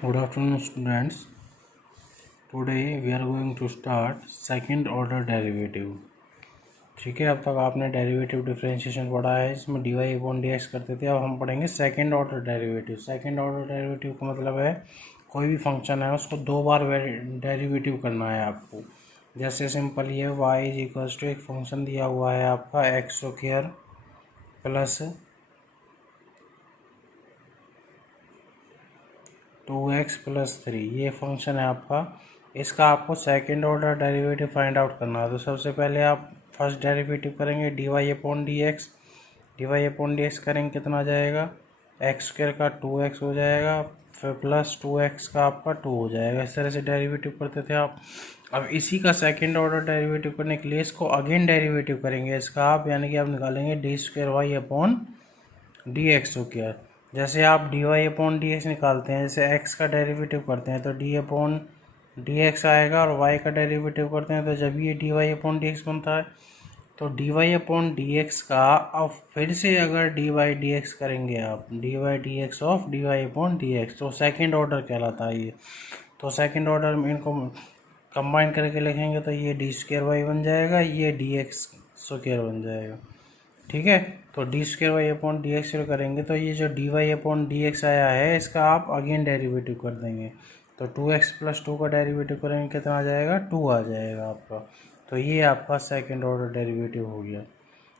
Good afternoon, students. Today we are going to start second order derivative. ठीक है, अब तक आपने डेरिवेटिव डिफरेंशिएशन पढ़ा है, इसमें dy अपॉन dx करते थे। अब हम पढ़ेंगे second order derivative. Second order derivative का मतलब है कोई भी फंक्शन है उसको दो बार डेरिवेटिव करना है आपको। जैसे सिंपल ये y इज इक्वल्स टू एक फंक्शन दिया हुआ है आपका x square plus 2x plus 3, ये फंक्शन है आपका। इसका आपको second order derivative find out करना है। तो सबसे पहले आप फर्स्ट डेरिवेटिव करेंगे dy upon dx। dy upon dx करेंगे कितना आ जाएगा, एक्स स्क्वायर का 2x हो जाएगा, फिर प्लस 2x का आपका 2 हो जाएगा। इस तरह से डेरिवेटिव करते थे आप। अब इसी का सेकेंड ऑर्डर डेरिवेटिव करने के लिए इसको अगेन डेरिवेटिव करेंगे इसका आप, यानी कि आप निकालेंगे d square y upon d x square. जैसे आप d y upon d x निकालते हैं, जैसे एक्स का डेरिवेटिव करते हैं तो डी अपॉन डी एक्स आएगा, और वाई का डेरिवेटिव करते हैं तो जब ये d y upon d x बनता है तो d y upon d x का अब फिर से अगर डी वाई डी एक्स करेंगे आप, d y d x of d y upon d x, तो सेकेंड ऑर्डर कहलाता है ये। तो सेकेंड ऑर्डर में इनको कंबाइन करके लिखेंगे तो ये डी स्क्वायर वाई बन जाएगा, ये डी एक्स स्क्वायर बन जाएगा। ठीक है, तो d square y upon d x करेंगे तो ये जो d y upon d x आया है इसका आप अगेन डेरिवेटिव कर देंगे। तो 2x प्लस 2 का डेरिवेटिव करेंगे कितना आ जाएगा, 2 आ जाएगा आपका। तो ये आपका सेकंड ऑर्डर डेरिवेटिव हो गया।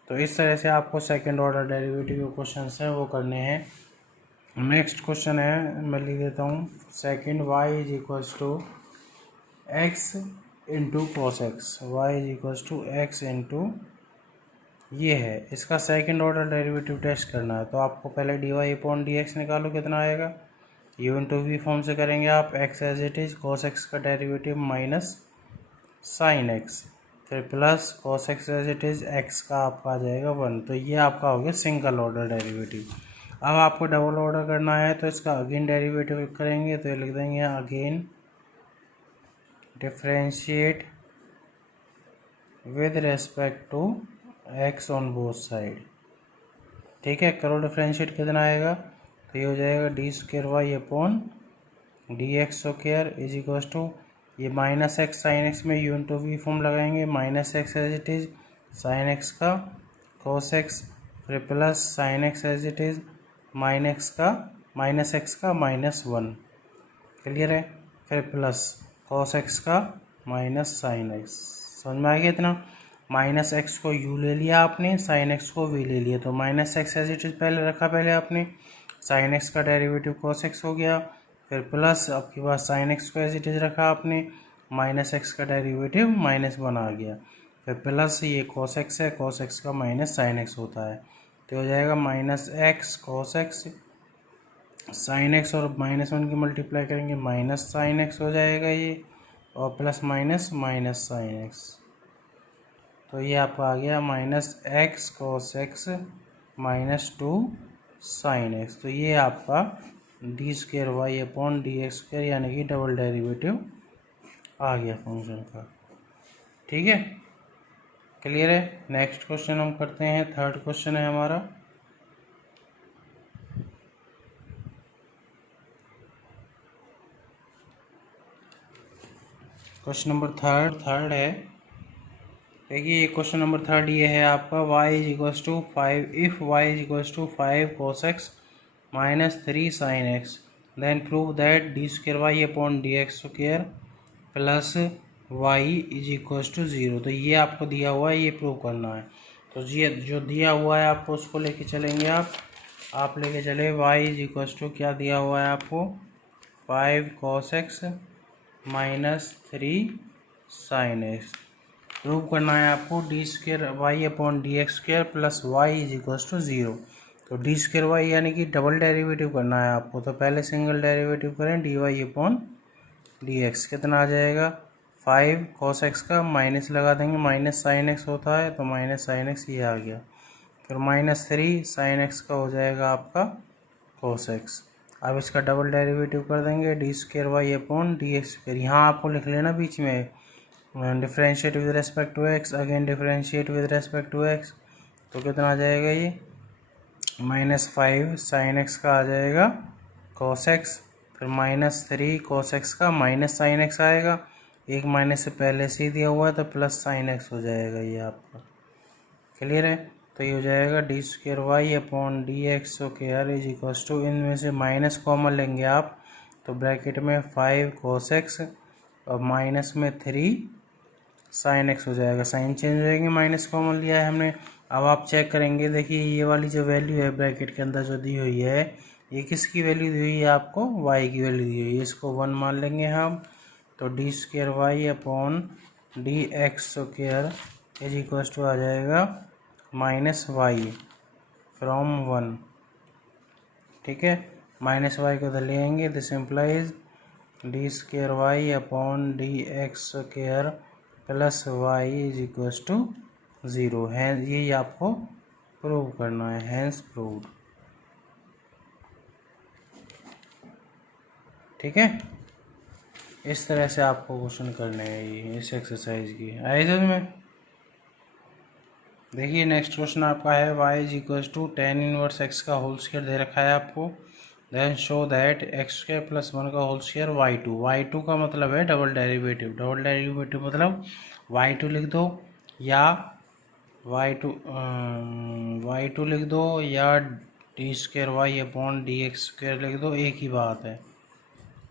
तो इस तरह से आपको सेकंड ऑर्डर डेरिवेटिव के क्वेश्चन हैं वो करने हैं। नेक्स्ट क्वेश्चन है, मैं लिख देता हूँ, second y is equals to x into cos x. Y is equals to x into ये है, इसका सेकंड ऑर्डर डेरिवेटिव टेस्ट करना है। तो आपको पहले d y upon d x निकालो कितना आएगा, यू इंटू वी फॉर्म से करेंगे आप, x as it is cos x का डेरिवेटिव माइनस साइन एक्स, फिर plus cos x as it is x का आपका आ जाएगा 1। तो ये आपका हो गया सिंगल ऑर्डर डेरिवेटिव। अब आपको डबल ऑर्डर करना है तो इसका अगेन डेरिवेटिव करेंगे, तो ये लिख देंगे again differentiate with respect to x on both side. ठीक है, करो डिफरेंशिएट कितना आएगा, तो ये हो जाएगा d square y upon d x square is equal to ये माइनस एक्स साइन एक्स में यू इंटू वी फॉर्म लगाएंगे, minus x as it is sine x का कॉस एक्स, फिर plus sine x as it is minus x का minus 1। Clear है, फिर plus cos x का minus sine x. समझ में आ गया इतना। माइनस एक्स को यू ले लिया आपने, साइन एक्स को वी ले लिया, तो minus x as it is पहले रखा पहले आपने, साइन एक्स का डेरिवेटिव कॉस एक्स हो गया, फिर प्लस आपके पास साइन एक्स को एज इट इज रखा आपने, माइनस एक्स का डेरिवेटिव -1 आ गया, फिर प्लस ये कॉस एक्स है, कॉस एक्स का माइनस साइन एक्स होता है, तो हो जाएगा minus x cos x, sine x और -1 की मल्टीप्लाई करेंगे माइनस साइन एक्स हो जाएगा ये, और plus minus minus sine x. तो ये आपका आ गया minus x cos x minus 2 sine x. तो ये आपका d square y upon d x square यानी कि डबल डेरिवेटिव आ गया फंक्शन का। ठीक है, क्लियर है। नेक्स्ट क्वेश्चन हम करते हैं, थर्ड क्वेश्चन है हमारा। क्वेश्चन नंबर थर्ड है, देखिए क्वेश्चन नंबर थर्ड ये है आपका, y is equals to 5 if y is equals to 5 cos x minus 3 sin x then prove that d square y upon d x square plus y is equals to 0। तो ये आपको दिया हुआ है, ये प्रूव करना है। तो ये जो दिया हुआ है आपको उसको लेके चलेंगे आप लेके चले y इज इक्वल्स टू क्या दिया हुआ है आपको, 5 cos x minus 3 sin x। Prove करना है आपको d square y upon d x square plus y is equals to 0। तो डी स्क्वायर वाई यानी कि डबल डेरिवेटिव करना है आपको, तो पहले सिंगल डेरिवेटिव करें d y upon d x, कितना आ जाएगा 5 cos x का माइनस लगा देंगे, माइनस साइन एक्स होता है तो माइनस साइन एक्स ये आ गया, फिर माइनस 3 साइन एक्स का हो जाएगा आपका cos x। अब इसका डबल डेरिवेटिव कर देंगे d square y upon d x square, यहाँ आपको लिख लेना बीच में differentiate with respect to x, again differentiate with respect to x, तो कितना आ जाएगा ये -5 साइन एक्स का आ जाएगा cos x, फिर -3 cos x का माइनस साइन एक्स आएगा, एक माइनस से पहले से ही दिया हुआ है तो प्लस साइन एक्स हो जाएगा ये आपका। क्लियर है? तो ये हो जाएगा d²y/dx square is equals to, इनमें से माइनस कॉमन लेंगे आप तो ब्रैकेट में 5 cos x और माइनस में 3 sin x हो जाएगा। साइन चेंज हो जाएंगे, माइनस कॉमन लिया है हमने। अब आप चेक करेंगे, देखिए ये वाली जो वैल्यू है ब्रैकेट के अंदर जो दी हुई है, ये किसकी वैल्यू दी हुई है आपको? y की वैल्यू दी हुई है। इसको 1 मान लेंगे हम, तो d²y/dx square is equals to आ जाएगा -y फ्रॉम 1। ठीक है, -y को इधर ले आएंगे, this implies d²y/dx square plus y is equals to 0 है। ये आपको प्रूव करना है, हैंस प्रूव्ड। ठीक है, इस तरह से आपको क्वेश्चन करने हैं ये इस एक्सरसाइज की। आए समझ में? देखिए नेक्स्ट क्वेश्चन आपका है y is equals to tan inverse x का होल स्क्वायर दे रखा है आपको। देन शो दैट x² + 1 का होल स्क्वायर y2 का मतलब है डबल डेरिवेटिव। डबल डेरिवेटिव मतलब y2 लिख दो या y2 लिख दो या d²y/dx² लिख दो, एक ही बात है।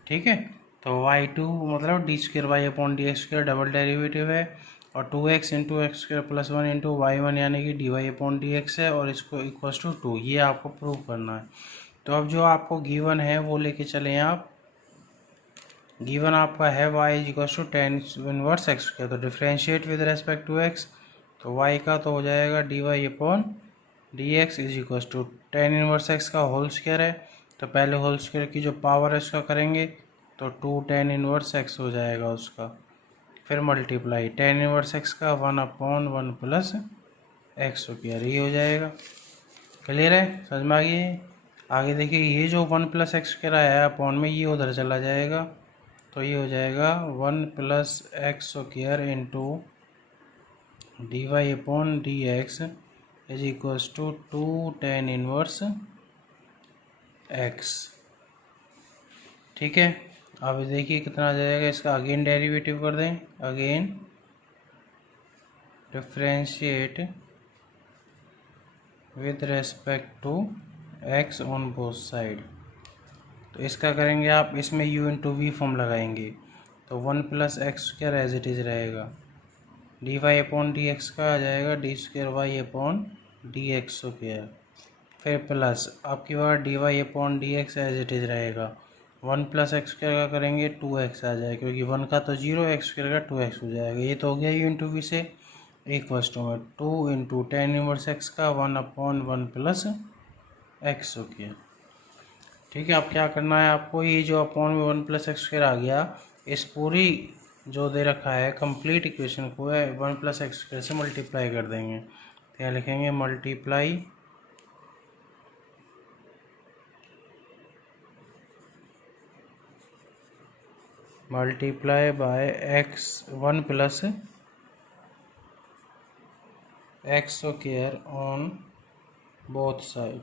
ठीक है, तो y2 मतलब d²y/dx² डबल डेरिवेटिव है और 2x into x² + 1 into y1 यानी कि dy/dx है और इसको इक्वल्स टू 2, ये आपको प्रूव करना है। तो अब जो आपको गिवन है वो लेके चलें आप। गिवन आपका है y is equals to tan inverse x², तो differentiate with respect to x, तो y का तो हो जाएगा dy/dx is equals to tan inverse x का होल स्क्वायर है, तो पहले होल स्क्वायर की जो पावर है उसका करेंगे तो 2 tan इनवर्स x हो जाएगा उसका, फिर मल्टीप्लाई tan इनवर्स x का 1/1 प्लस x स्क्वायर, ये हो जाएगा। क्लियर है? समझ में आ गई? आगे देखिए, ये जो 1 प्लस एक्स स्क्वायर आया है अपॉन में, ये उधर चला जाएगा, तो ये हो जाएगा 1 plus x square into dy/dx is equals to 2 tan inverse x। ठीक है, अब देखिए कितना आ जाएगा, इसका अगेन डेरिवेटिव कर दें, again differentiate with respect to x on both side. तो इसका करेंगे आप, इसमें u इंटू वी फॉर्म लगाएंगे, तो 1 plus x square as it is रहेगा, dy/dx का आ जाएगा d²y/dx स्क्वायर, फिर प्लस आपकी बार dy/dx एज इट इज़ रहेगा, 1 प्लस एक्स स्क्वायर का करेंगे 2x आ जाएगा, क्योंकि 1 का तो 0, एक्स स्क्वायर का 2x हो जाएगा। ये तो हो गया u इंटू वी से, इक्वल्स टू में 2 इंटू tan इनवर्स x का 1/1 प्लस एक्स स्क्वायर। ठीक है, अब क्या करना है आपको, ये जो अपॉन में 1 प्लस एक्स स्क्वायर आ गया, इस पूरी जो दे रखा है कंप्लीट इक्वेशन को 1 प्लस एक्स स्क्वायर से मल्टीप्लाई कर देंगे। तो यहाँ लिखेंगे multiply by x 1 plus x square on both side.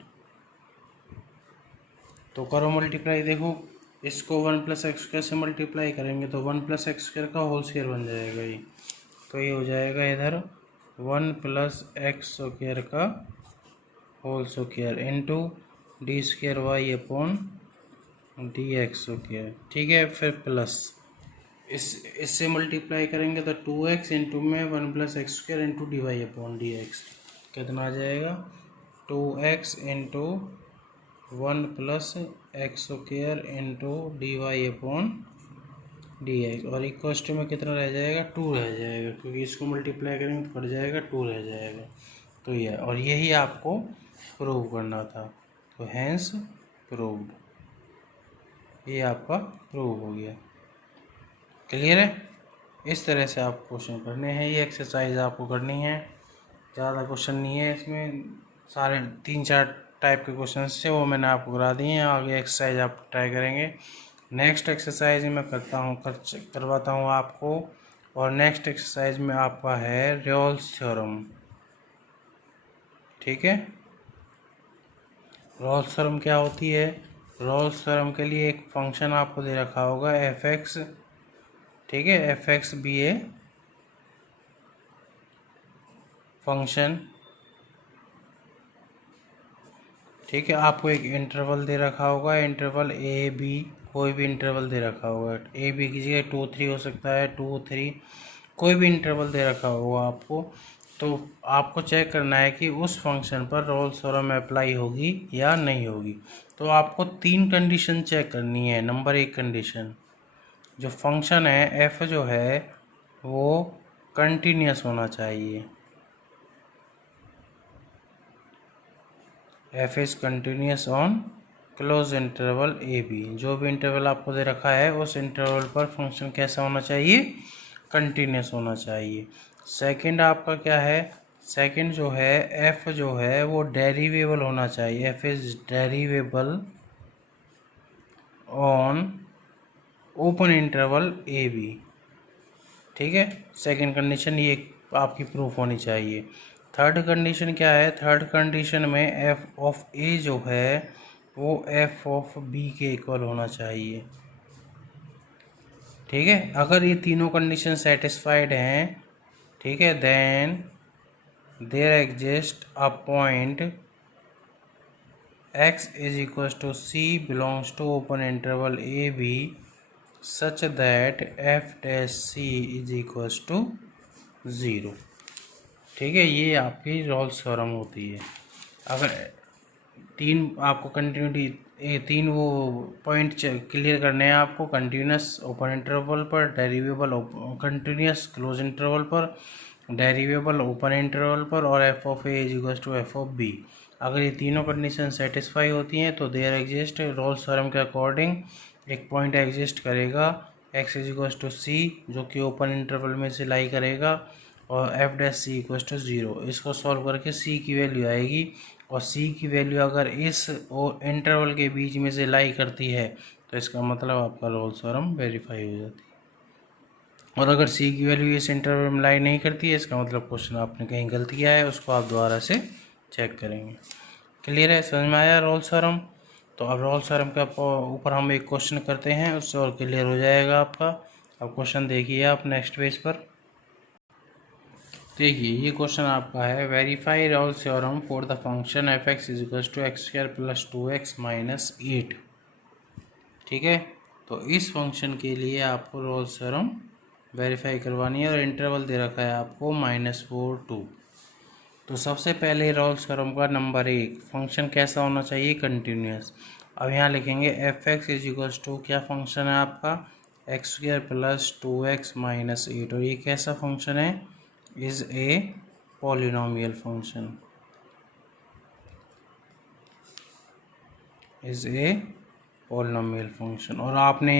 तो करो मल्टीप्लाई, देखो इसको 1 प्लस एक्स स्क्वायर से मल्टीप्लाई करेंगे तो 1 प्लस एक्स स्क्वायर का होल स्क्वायर बन जाएगा ये, तो ये हो जाएगा इधर 1 प्लस एक्स स्क्वायर का whole square into d²y/dx square. ठीक है, फिर प्लस इससे मल्टीप्लाई करेंगे तो 2x इंटू में 1 plus x square into dy/dx, कितना आ जाएगा 2x into 1 plus x square into dy/dx, और इक्वल्स टू में कितना रह जाएगा 2 रह जाएगा, क्योंकि इसको मल्टीप्लाई करेंगे तो पड़ जाएगा 2 रह जाएगा। तो ये, और यही आपको प्रूव करना था, तो हैंस प्रूव्ड, ये आपका प्रूव हो गया। क्लियर है? इस तरह से आप क्वेश्चन करने हैं, ये एक्सरसाइज आपको करनी है, ज़्यादा क्वेश्चन नहीं है इसमें, सारे 3-4 टाइप के क्वेश्चन थे वो मैंने आपको करा दिए हैं। आगे एक्सरसाइज आप ट्राई करेंगे। नेक्स्ट एक्सरसाइज मैं करवाता हूँ आपको, और नेक्स्ट एक्सरसाइज में आपका है रेयल्स थ्योरम। ठीक है, रेयल्स थ्योरम क्या होती है, रोल्स थ्योरम के लिए एक फंक्शन आपको दे रखा होगा एफ एक्स, ठीक है, f x be a function, ठीक है। आपको एक इंटरवल दे रखा होगा, इंटरवल ए बी, कोई भी इंटरवल दे रखा होगा, ए बी की जगह 2 3 हो सकता है, 2 3, कोई भी इंटरवल दे रखा होगा आपको। तो आपको चेक करना है कि उस फंक्शन पर रोल्स थ्योरम अप्लाई होगी या नहीं होगी। तो आपको 3 कंडीशन चेक करनी है। नंबर 1 कंडीशन, जो फंक्शन है एफ जो है वो कंटिन्यूस होना चाहिए, f is continuous on close interval a b. जो भी इंटरवल आपको दे रखा है उस इंटरवल पर फंक्शन कैसा होना चाहिए, कंटिन्यूस होना चाहिए। सेकंड आपका क्या है, सेकंड जो है एफ जो है वो डेरिवेबल होना चाहिए, f is derivable on open interval a b, ठीक है। सेकंड कंडीशन ये आपकी प्रूफ होनी चाहिए। थर्ड कंडीशन क्या है, थर्ड कंडीशन में एफ ऑफ ए जो है वो एफ ऑफ बी के इक्वल होना चाहिए, ठीक है। अगर ये तीनों कंडीशन सेटिस्फाइड हैं, ठीक है, then there exist a point x is equal to c belongs to open interval a b such that f dash c is equal to 0, ठीक है। ये आपकी रोल्स थ्योरम होती है। अगर तीन आपको कंटिन्यूटी तीन वो पॉइंट क्लियर करने हैं आपको, कंटिन्यूस ओपन इंटरवल पर, डेरिवेबल कंटिन्यूस क्लोज इंटरवल पर, डेरिवेबल ओपन इंटरवल पर, और f of a is equal to f of b. अगर ये तीनों कंडीशन सेटिस्फाई होती हैं तो देयर एग्जिस्ट रोल्स थ्योरम के अकॉर्डिंग एक पॉइंट एग्जिस्ट करेगा x is equal to c, जो कि ओपन इंटरवल में से लाई करेगा, और f dash c equal to 0। इसको सॉल्व करके सी की वैल्यू आएगी, और सी की वैल्यू अगर इस और इंटरवल के बीच में से लाई करती है तो इसका मतलब आपका रोल्स थ्योरम वेरीफाई हो जाती है। और अगर सी की वैल्यू इस इंटरवल में लाई नहीं करती है, इसका मतलब क्वेश्चन आपने कहीं गलती किया है, उसको आप दोबारा से चेक करेंगे। क्लियर है, समझ में आया रोल्स थ्योरम? तो अब रोल्स थ्योरम के ऊपर हम एक क्वेश्चन करते हैं, उससे और क्लियर हो जाएगा आपका। अब क्वेश्चन देखिए आप नेक्स्ट पेज पर। देखिए ये क्वेश्चन आपका है, verify Rolle's theorem for the function f x is equal to x square plus 2x minus 8, ठीक है। तो इस फंक्शन के लिए आपको रोल्स थ्योरम वेरीफाई करवानी है, और इंटरवल दे रखा है आपको -4 2। तो सबसे पहले रोल्स थ्योरम का नंबर 1, फंक्शन कैसा होना चाहिए, कंटिन्यूस। अब यहाँ लिखेंगे f x is equal to, क्या फंक्शन है आपका, x square plus 2x minus 8, और ये कैसा फंक्शन है, is a polynomial function, is a polynomial function. और आपने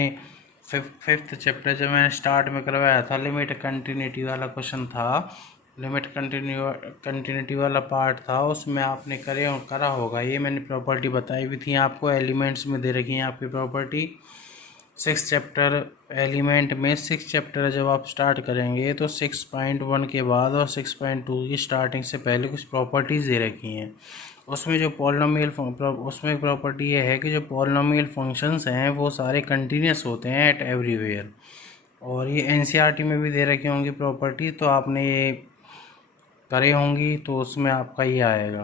फिफ्थ चैप्टर जब मैंने स्टार्ट में करवाया था, लिमिट कंटिन्यूटी वाला क्वेश्चन था, लिमिट कंटिन्यूटी वाला पार्ट था, उसमें आपने करा होगा। ये मैंने प्रॉपर्टी बताई भी थी आपको, एलिमेंट्स में दे रखी है आपकी प्रॉपर्टी। 6 चैप्टर एलिमेंट में 6 चैप्टर जब आप स्टार्ट करेंगे तो 6.1 के बाद और 6.2 की स्टार्टिंग से पहले कुछ प्रॉपर्टीज़ दे रखी हैं। उसमें जो पॉलिनोमियल उसमें प्रॉपर्टी ये है कि जो पॉलिनोमियल फंक्शंस हैं वो सारे कंटिन्यूस होते हैं एट एवरीवेयर। और ये एनसीईआरटी में भी दे रखी होंगी प्रॉपर्टी, तो आपने ये करे होंगी, तो उसमें आपका ये आएगा,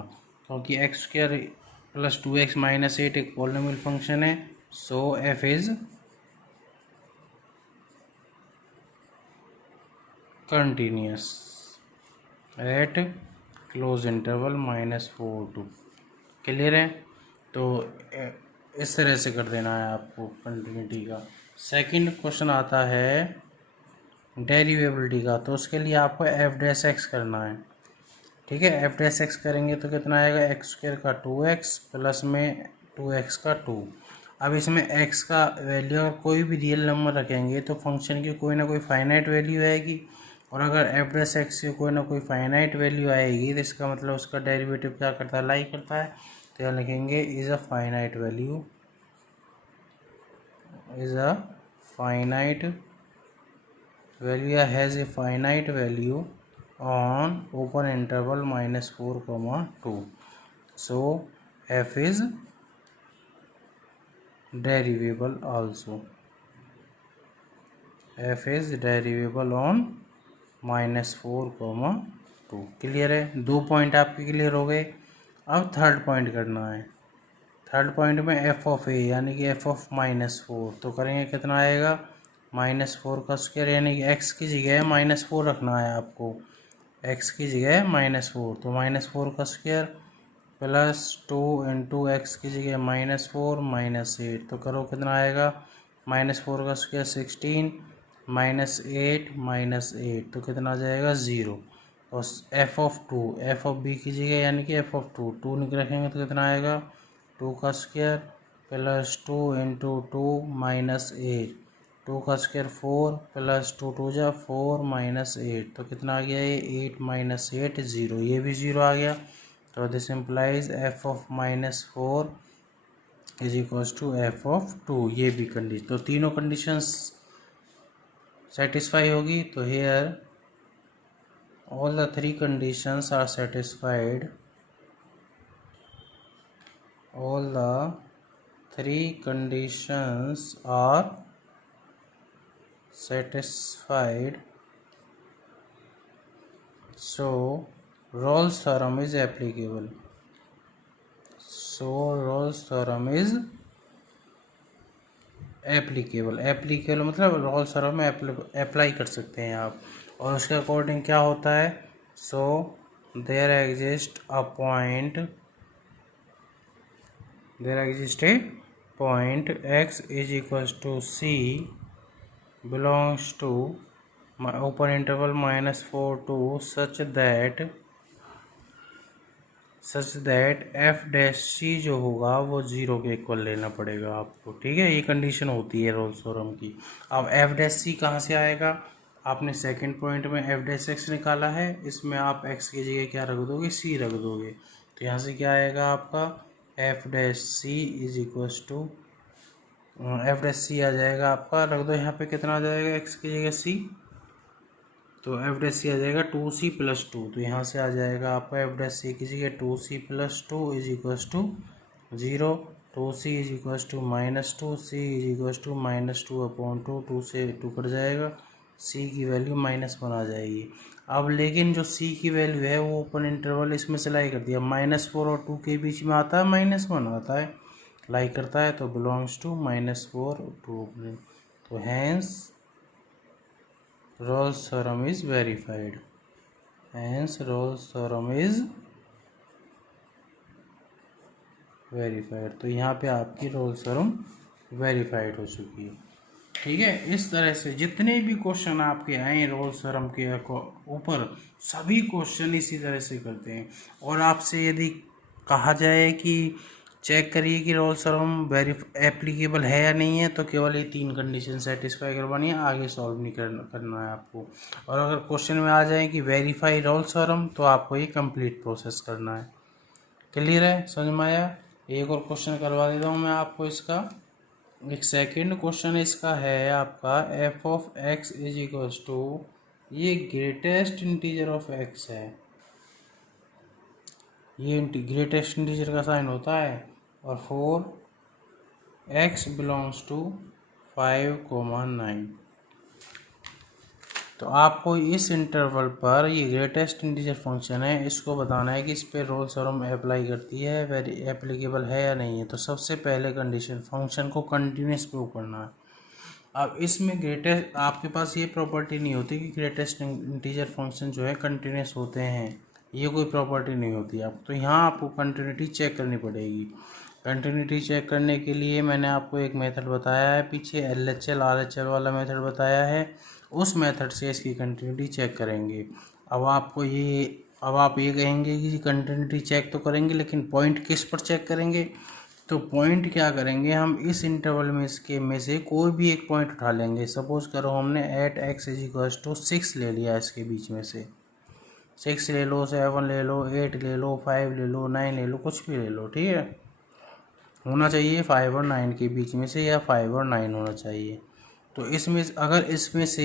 क्योंकि x square plus 2x minus 8 एक पॉलिनोमियल फंक्शन है। So f is continuous at close interval -4 2। Clear है? तो इस तरह से कर देना है आपको कंटिन्यूटी का। सेकंड क्वेश्चन आता है डेरिवेबिलिटी का, तो उसके लिए आपको एफ डैश एक्स करना है, ठीक है। एफ डैश एक्स करेंगे तो कितना आएगा, एक्स स्क्वायर का 2x प्लस में 2x का 2। अब इसमें x का वैल्यू अगर कोई भी रियल नंबर रखेंगे तो फंक्शन की कोई ना कोई फाइनाइट वैल्यू आएगी, और अगर एफ डैश एक्स की कोई ना कोई फाइनाइट वैल्यू आएगी तो इसका मतलब उसका डेरिवेटिव क्या करता है, लाई करता है। तो यहाँ लिखेंगे is a finite value, is a finite value या has a finite value on open interval -4, 2. So f is derivable also. f is derivable on -4, 2. Clear है? 2 पॉइंट आपके क्लियर हो गए। अब थर्ड पॉइंट करना है। थर्ड पॉइंट में F of ए यानी कि एफ ऑफ -4, तो करेंगे कितना आएगा, -4 का स्क्वायर, यानी कि एक्स की जगह -4 रखना है आपको, एक्स की जगह -4, तो -4 का स्क्वायर +2 इंटू एक्स की जगह -4 -8, तो करो कितना आएगा, -4 का स्क्वायर 16 -8 -8, तो कितना आ जाएगा 0। और f of 2, f of b की जगह यानी कि एफ ऑफ 2 रखेंगे तो कितना आएगा, 2 का स्क्वायर +2 इंटू 2 -8, 2 का स्क्वायर 4 +2 2 जा 4 -8, तो कितना आ गया ये 8 -8 0, ये भी 0 आ गया। तो this implies f of -4 is equals to f of 2, ये भी कंडीशन, तो तीनों कंडीशंस सेटिस्फाई होगी। तो hair all the 3 conditions are satisfied, all the 3 conditions are satisfied, so Rolle's theorem is applicable, so Rolle's theorem is applicable मतलब Rolle's theorem में apply कर सकते हैं आप। और उसके अकॉर्डिंग क्या होता है, so there exist a point x is equals to c belongs to open interval -4 to such that f dash c जो होगा वो 0 के इक्वल लेना पड़ेगा आपको, ठीक है, ये कंडीशन होती है रोल्स थ्योरम की। अब एफ डैश सी कहाँ से आएगा, आपने सेकंड पॉइंट में एफ डैश एक्स निकाला है, इसमें आप एक्स की जगह क्या रख दोगे, सी रख दोगे, तो यहाँ से क्या आएगा आपका f dash c is equals to f dash c आ जाएगा आपका, रख दो यहाँ पे कितना आ जाएगा एक्स की जगह सी, तो एफ डैश सी आ जाएगा 2c + 2, तो यहाँ से आ जाएगा आपका एफ डैश सी की जगह 2c + 2 is equals to 0, 2c is equals to -2, c is equals to -2/2, 2 से 2 कट जाएगा, c की वैल्यू -1 आ जाएगी। अब लेकिन जो c की वैल्यू है वो ओपन इंटरवल इसमें से लाई कर दिया, -4 और 2 के बीच में आता है, -1 आता है, लाई करता है, तो बिलोंग्स टू -4 2, तो hence Rolle's theorem is verified, hence Rolle's theorem is verified, तो यहाँ पे आपकी Rolle's theorem वेरीफाइड हो चुकी है, ठीक है। इस तरह से जितने भी क्वेश्चन आपके आए Rolle's theorem के ऊपर, सभी क्वेश्चन इसी तरह से करते हैं। और आपसे यदि कहा जाए कि चेक करिए कि रोल्स थ्योरम एप्लीकेबल है या नहीं है, तो केवल ये 3 कंडीशन सेटिस्फाई करवानी है, आगे सॉल्व नहीं करना है आपको। और अगर क्वेश्चन में आ जाए कि वेरीफाई रोल्स थ्योरम, तो आपको ये कंप्लीट प्रोसेस करना है। क्लियर है, समझ में आया? एक और क्वेश्चन करवा देता हूँ मैं आपको इसका। एक सेकेंड क्वेश्चन इसका है आपका f of x is equals to, ये ग्रेटेस्ट इंटीजर ऑफ एक्स है, ये ग्रेटेस्ट इंटीजर का साइन होता है, और 4x बिलोंग्स टू 5, 9, तो आपको इस इंटरवल पर ये ग्रेटेस्ट इंटीजर फंक्शन है, इसको बताना है कि इस पे रोल्स थ्योरम अप्लाई करती है, वेरी एप्लीकेबल है या नहीं है। तो सबसे पहले कंडीशन, फंक्शन को कंटिन्यूस प्रूव करना है। अब इसमें ग्रेटेस्ट, आपके पास ये प्रॉपर्टी नहीं होती कि ग्रेटेस्ट इंटीजर फंक्शन जो है कंटिन्यूस होते हैं, ये कोई प्रॉपर्टी नहीं होती आप, तो यहाँ आपको कंटिन्यूटी चेक करनी पड़ेगी। कंटिन्यूटी चेक करने के लिए मैंने आपको एक मेथड बताया है पीछे, LHL RHL वाला मेथड बताया है, उस मेथड से इसकी कंटिन्यूटी चेक करेंगे। अब आप ये कहेंगे कि कंटिन्यूटी चेक तो करेंगे, लेकिन पॉइंट किस पर चेक करेंगे, तो पॉइंट क्या करेंगे हम, इस इंटरवल में इसके में से कोई भी एक पॉइंट उठा लेंगे। सपोज करो हमने @x = 6 ले लिया, इसके बीच में से 6 ले लो, 7 ले लो, 8 ले लो, 5 ले लो, 9 ले लो, कुछ भी ले लो, ठीक है, होना चाहिए 5 और 9 के बीच में से, या 5 और 9 होना चाहिए। तो इसमें अगर इसमें से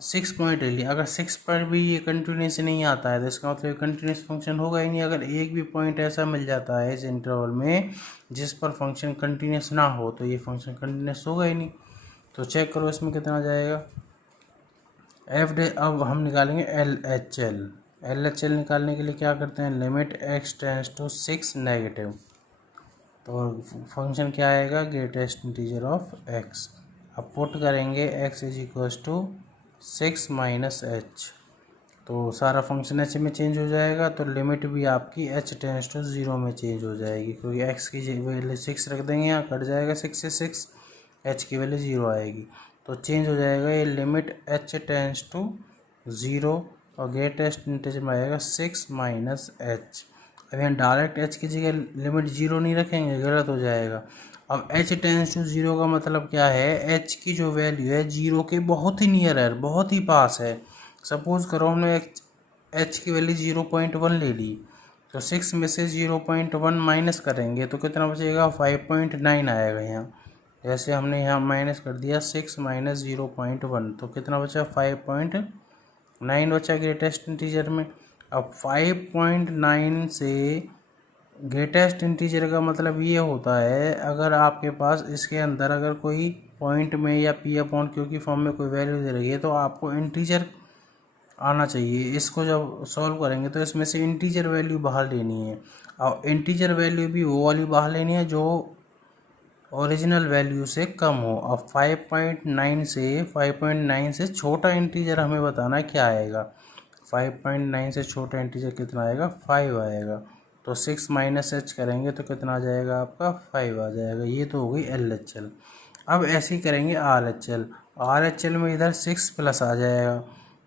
6 पॉइंट ले लिया, अगर 6 पर भी ये कंटिन्यूस नहीं आता है तो इसका मतलब कंटिन्यूस फंक्शन होगा ही नहीं। अगर एक भी पॉइंट ऐसा मिल जाता है इस इंटरवल में जिस पर फंक्शन कंटिन्यूस ना हो तो ये फंक्शन कंटिन्यूस होगा ही नहीं। तो चेक करो इसमें कितना जाएगा। अब हम निकालेंगे एल एच एल निकालने के लिए क्या करते हैं, limit x tends to 6 negative, तो फंक्शन क्या आएगा, ग्रेटेस्ट इंटीजर ऑफ x। अब पुट करेंगे x is equals to 6 minus h, तो सारा फंक्शन एच में चेंज हो जाएगा, तो लिमिट भी आपकी h टेंस टू 0 में चेंज हो जाएगी, क्योंकि x की वैल्यू 6 रख देंगे, यहाँ कट जाएगा 6 से 6, h की वैल्यू 0 आएगी, तो चेंज हो जाएगा ये लिमिट h टेंस टू 0 और ग्रेटेस्ट इंटीजर में आएगा 6 माइनस एच। अब यहाँ डायरेक्ट h की जगह लिमिट 0 नहीं रखेंगे, गलत हो जाएगा। अब h टेंस टू 0 का मतलब क्या है, h की जो वैल्यू है 0 के बहुत ही नियर है, बहुत ही पास है। सपोज करो हमने h की वैल्यू 0.1 ले ली, तो 6 में से 0.1 माइनस करेंगे तो कितना बचेगा, 5.9 आएगा। यहाँ जैसे हमने यहाँ माइनस कर दिया 6 माइनस 0.1, तो कितना बचा, 5.9 बचा ग्रेटेस्ट इंटीजर में। अब 5.9 से ग्रेटेस्ट इंटीजर का मतलब ये होता है, अगर आपके पास इसके अंदर अगर कोई पॉइंट में या पी अपॉन क्यू की फॉर्म में कोई वैल्यू दे रही है तो आपको इंटीजर आना चाहिए। इसको जब सॉल्व करेंगे तो इसमें से इंटीजर वैल्यू बाहर लेनी है, और इंटीजर वैल्यू भी वो वाली बाहर लेनी है जो ओरिजिनल वैल्यू से कम हो। अब 5.9 से छोटा इंटीजर हमें बताना है क्या आएगा। 5.9 से छोटा इंटीजर कितना आएगा, 5 आएगा। तो 6 माइनस एच करेंगे तो कितना आ जाएगा आपका, 5 आ जाएगा। ये तो हो गई LHL। अब ऐसे ही करेंगे RHL में इधर 6 प्लस आ जाएगा,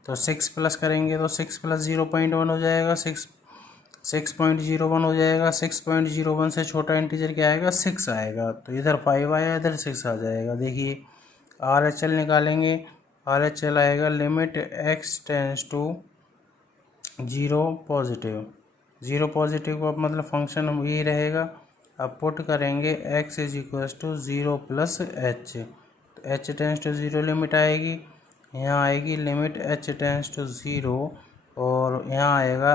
तो 6 प्लस करेंगे तो 6 प्लस 0.1 हो जाएगा, 6.01 हो जाएगा। 6.01 से छोटा इंटीजर क्या आएगा, 6 आएगा, तो इधर 5 आया, इधर 6 आ जाएगा। देखिए RHL निकालेंगे, RHL आएगा limit x tends to 0 positive, 0 positive का मतलब फंक्शन यही रहेगा। अब पुट करेंगे x is equals to 0 plus h, तो h टेंस टू 0 लिमिट आएगी, यहाँ आएगी लिमिट h टेंस टू 0 और यहाँ आएगा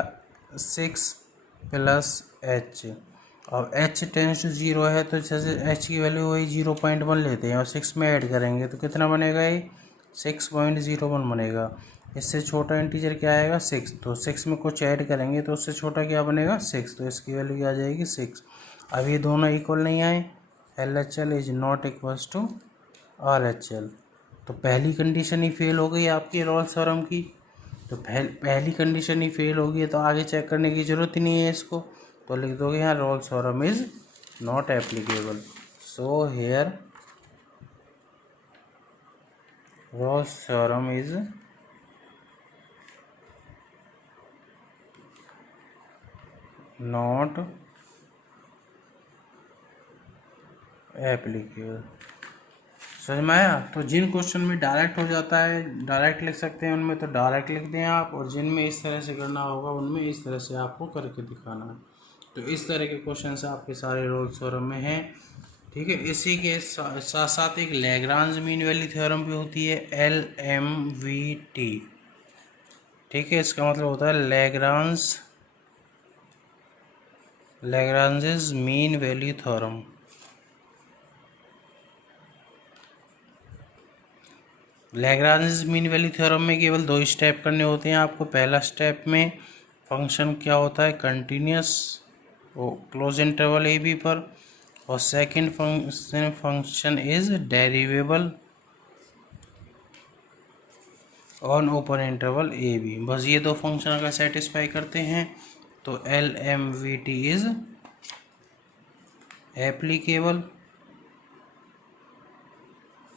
6 प्लस एच। और h टेंस टू 0 है तो जैसे h की वैल्यू वही 0.1 लेते हैं और 6 में ऐड करेंगे तो कितना बनेगा, ये 6.01 बनेगा। इससे छोटा इंटीजर क्या आएगा, 6, तो 6 में कुछ ऐड करेंगे तो उससे छोटा क्या बनेगा, 6, तो इसकी वैल्यू क्या आ जाएगी, 6। अब ये दोनों इक्वल नहीं आए, LHL is not equals to RHL, तो पहली कंडीशन ही फेल हो गई आपकी रॉल्स थ्योरम की। तो पहली कंडीशन ही फेल होगी तो आगे चेक करने की ज़रूरत ही नहीं है इसको, तो लिख दोगे यहाँ Rolle's theorem is not applicable. So here Rolle's theorem is not applicable. समझ में आया। तो जिन क्वेश्चन में डायरेक्ट हो जाता है डायरेक्ट लिख सकते हैं उनमें तो डायरेक्ट लिख दें आप, और जिनमें इस तरह से करना होगा उनमें इस तरह से आपको करके दिखाना है। तो इस तरह के क्वेश्चन आपके सारे रोल्स थ्योरम में हैं, ठीक है। इसी के साथ साथ एक लैग्रांज मीन वैल्यू थ्योरम भी होती है, LMVT, ठीक है। इसका मतलब होता है Lagrange's mean value theorem. Lagrange mean value theorem में केवल 2 स्टेप करने होते हैं आपको। पहला स्टेप में फंक्शन क्या होता है, continuous close interval a b पर, और second function is derivable on open interval a b. बस ये 2 फंक्शन अगर सेटिस्फाई करते हैं तो LMVT इज एप्लीकेबल,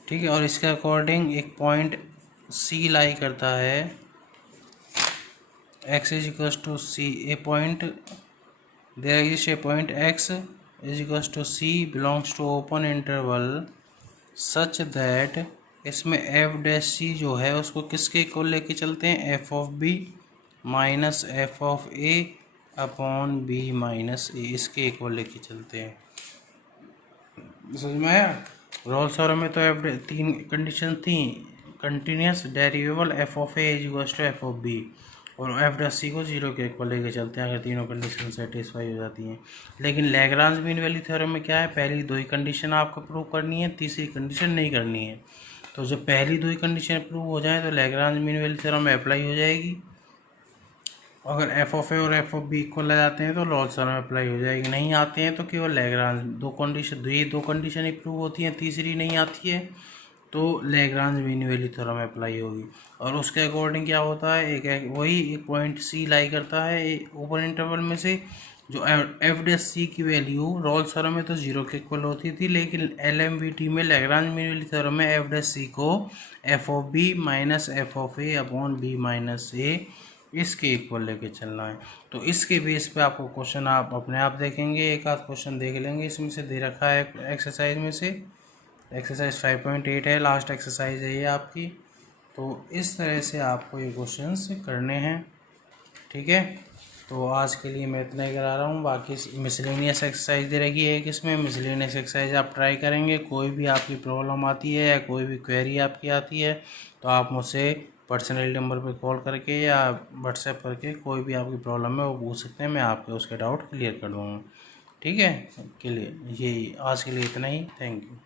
ठीक है। और इसके अकॉर्डिंग एक पॉइंट C लाई करता है, x is equals to C, a point there exist a point x is equals to C belongs to open interval such that, इसमें f' जो है उसको किसके इक्वल लेके चलते हैं, f(b) minus f(a) upon b minus a, इसके equal लेके चलते हैं। समझ में आया। रॉल्स थ्योरम में तो 3 कंडीशन थी, continuous derivable f of a is equals to f of b और एफ डैश सी को जीरो के इक्वल लेके चलते हैं अगर तीनों कंडीशन सेटिस्फाई हो जाती हैं। लेकिन लैग्रांज मीन वैल्यू थ्योरम में क्या है, पहली दो ही कंडीशन आपको प्रूव करनी है, तीसरी कंडीशन नहीं करनी है। तो जब पहली दो ही कंडीशन प्रूव हो जाए तो लैग्रांज मीन वैल्यू थ्योरम में अप्लाई हो जाएगी। अगर एफ ऑफ ए और एफ ऑफ बी इक्वल आ जाते हैं तो लॉर्ड थ्योरम में अप्लाई हो जाएगी, नहीं आते हैं तो केवल लैग्रांज दो कंडीशन ही प्रूव होती हैं, तीसरी नहीं आती है तो Lagrange mean value theorem apply होगी। और उसके अकॉर्डिंग क्या होता है, एक पॉइंट सी लाई करता है ओपन इंटरवल में से, जो एफ डैश सी की वैल्यू रोल्स थ्योरम में तो जीरो के इक्वल होती थी, लेकिन LMVT में लैग्रांज मीन वैल्यू थ्योरम में एफ डैश सी को f of b minus f of a upon b minus a इसके इक्वल लेके चलना है। तो इसके बेस पे आपको क्वेश्चन आप अपने आप देखेंगे, एक आध क्वेश्चन देख लेंगे, इसमें से दे रखा है एक्सरसाइज में से, एक्सरसाइज 5.8 है, लास्ट एक्सरसाइज है ये आपकी। तो इस तरह से आपको ये क्वेश्चंस करने हैं, ठीक है। तो आज के लिए मैं इतना ही करा रहा हूँ, बाकी मिसलेनियस एक्सरसाइज दे रखी है किसमें, मिसलेनियस एक्सरसाइज आप ट्राई करेंगे। कोई भी आपकी प्रॉब्लम आती है या कोई भी क्वेरी आपकी आती है तो आप मुझसे पर्सनल नंबर पे कॉल करके या व्हाट्सएप करके कोई भी आपकी प्रॉब्लम है वो पूछ सकते हैं, मैं आपके उसके डाउट क्लियर कर दूँगा, ठीक है। के लिए यही आज के लिए इतना ही, थैंक यू।